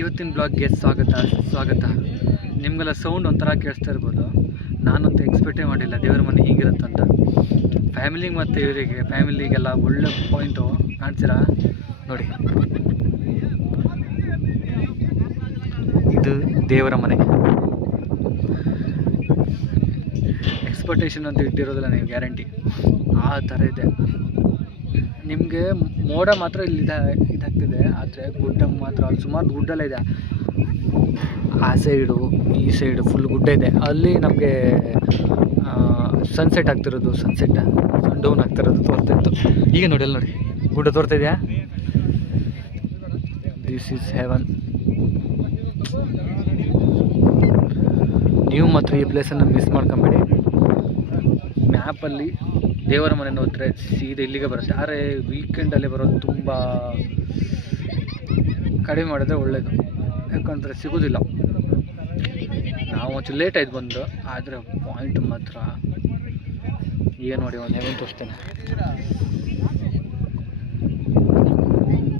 ಇವತ್ತಿನ ಬ್ಲಾಗ್ಗೆ ಸ್ವಾಗತ. ನಿಮಗೆಲ್ಲ ಸೌಂಡ್ ಒಂಥರ ಕೇಳಿಸ್ತಾ ಇರ್ಬೋದು. ನಾನಂತೂ ಎಕ್ಸ್ಪೆಕ್ಟೇ ಮಾಡಿಲ್ಲ ದೇವರ ಮನೆ ಹೀಗಿರುತ್ತಂತ. ಫ್ಯಾಮಿಲಿಗೆ ಮತ್ತು ಫ್ಯಾಮಿಲಿಗೆಲ್ಲ ಒಳ್ಳೆ ಪಾಯಿಂಟು ಕಾಣ್ತೀರಾ ನೋಡಿ. ಇದು ದೇವರ ಮನೆ. ಎಕ್ಸ್ಪೆಕ್ಟೇಷನ್ ಅಂತ ಇಟ್ಟಿರೋದಿಲ್ಲ ನೀವು, ಗ್ಯಾರಂಟಿ ಆ ಥರ ಇದೆ. ನಿಮಗೆ ಮೋಡ ಮಾತ್ರ ಇಲ್ಲಿ ಇದಾಗ್ತಿದೆ, ಆದರೆ ಗುಡ್ಡ ಮಾತ್ರ ಅಲ್ಲಿ ಸುಮಾರು ಗುಡ್ಡೆಲ್ಲ ಇದೆ. ಆ ಸೈಡು ಈ ಸೈಡು ಫುಲ್ ಗುಡ್ಡ ಇದೆ. ಅಲ್ಲಿ ನಮಗೆ ಸನ್ಸೆಟ್ ಆಗ್ತಿರೋದು, ಡೌನ್ ಆಗ್ತಿರೋದು ತೋರ್ತಾಯಿತ್ತು. ಈಗ ನೋಡಿ ಅಲ್ಲಿ ನೋಡಿ ಗುಡ್ಡ ತೋರ್ತಾ ಇದೆಯಾ. This is heaven. ನೀವು ಮಾತ್ರ ಈ ಪ್ಲೇಸನ್ನು ಮಿಸ್ ಮಾಡ್ಕೊಂಬೇಡಿ. ಮ್ಯಾಪಲ್ಲಿ ದೇವರ ಮನೆ ನೋಡಿದ್ರೆ ಸೀದಾ ಇಲ್ಲಿಗೆ ಬರುತ್ತೆ. ಆದರೆ ವೀಕೆಂಡಲ್ಲಿ ಬರೋದು ತುಂಬ ಕಡಿಮೆ ಮಾಡಿದ್ರೆ ಒಳ್ಳೆಯದು, ಯಾಕಂದರೆ ಸಿಗೋದಿಲ್ಲ. ನಾವು ಒಂಚೂರು ಲೇಟ್ ಆಯ್ತು ಬಂದು, ಆದರೆ ಪಾಯಿಂಟ್ ಮಾತ್ರ ಏನು ನೋಡಿ. ಒಂದು ಹೆವನ್ ತೋರಿಸ್ತೇನೆ,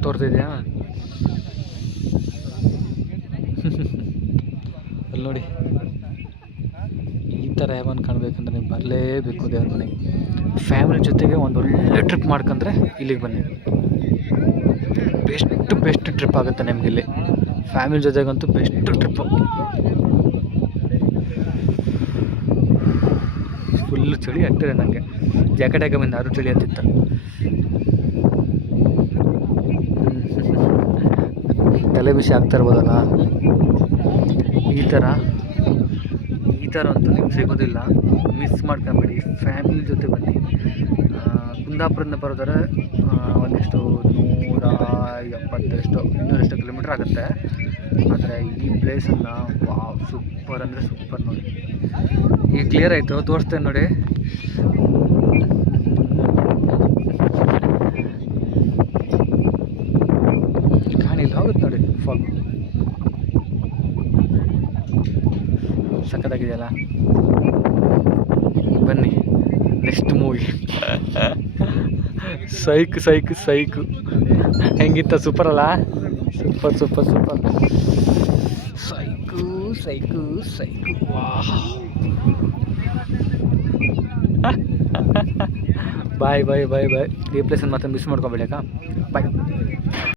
ತೋರ್ತಿದ್ಯಾ ಅಲ್ಲಿ ನೋಡಿ. ಈ ಥರ ಹೆವನ್ ಕಾಣಬೇಕಂದ್ರೆ ನೀವು ಬರಲೇಬೇಕು ದೇವ್ರ ಮನೆಗೆ. ಫ್ಯಾಮಿಲಿ ಜೊತೆಗೆ ಒಂದು ಒಳ್ಳೆ ಟ್ರಿಪ್ ಮಾಡ್ಕೊಂಡ್ರೆ ಇಲ್ಲಿಗೆ ಬನ್ನಿ. ಬೆಸ್ಟ್ ಟ್ರಿಪ್ ಆಗುತ್ತೆ ನಿಮ್ಗೆ ಇಲ್ಲಿ. ಫ್ಯಾಮಿಲಿ ಜೊತೆಗಂತೂ ಬೆಸ್ಟ್ ಟ್ರಿಪ್ಪು. ಫುಲ್ಲು ಚಳಿ ಆಗ್ತದೆ ನನಗೆ. ಜಾಕೆಟ್ ಹಾಕೊಂಬಂದು ಯಾರು ಚಳಿ ಅಂತಿತ್ತು. ತಲೆ ಬಿಸಿ ಆಗ್ತಾ ಇರ್ಬೋದಲ್ಲ. ಈ ಥರ ಅಂತೂ ನಿಮ್ಗೆ ಸಿಗೋದಿಲ್ಲ. ಮಿಸ್ ಮಾಡ್ಕೊಂಬೇಡಿ. ಫ್ಯಾಮಿಲಿ ಜೊತೆ ಬನ್ನಿ. ಕುಂದಾಪುರದಿಂದ ಬರೋದಾದ್ರೆ ಒಂದಿಷ್ಟು 170 ಕಿಲೋಮೀಟ್ರ್ ಆಗುತ್ತೆ. ಆದರೆ ಈ ಪ್ಲೇಸನ್ನು ವಾವ್, ಸೂಪರ್ ಅಂದರೆ ಸೂಪರ್ ನೋಡಿ. ಈಗ ಕ್ಲಿಯರ್ ಆಯಿತು, ತೋರಿಸ್ತೇನೆ ನೋಡಿ. ಕಾಣಿಲ್ಲ ಹೋಗುತ್ತೆ ನೋಡಿ. ಫಾಗ್ ಸಖತ್ತಾಗಿದೆಯಲ್ಲ. ಬನ್ನಿ ನೆಕ್ಸ್ಟ್ ಮೂವಿ. ಸೈಕು ಹೆಂಗಿತ್ತ? ಸೂಪರ್ ಅಲ್ಲ? ಸೂಪರ್. ಸೈಕು ವಾಹ್. ಬಾಯ್. ಈ ಪ್ಲೇಸನ್ನು ಮಾತ್ರ ಮಿಸ್ ಮಾಡ್ಕೊಬೇಡಿ. ಬಾಯ್.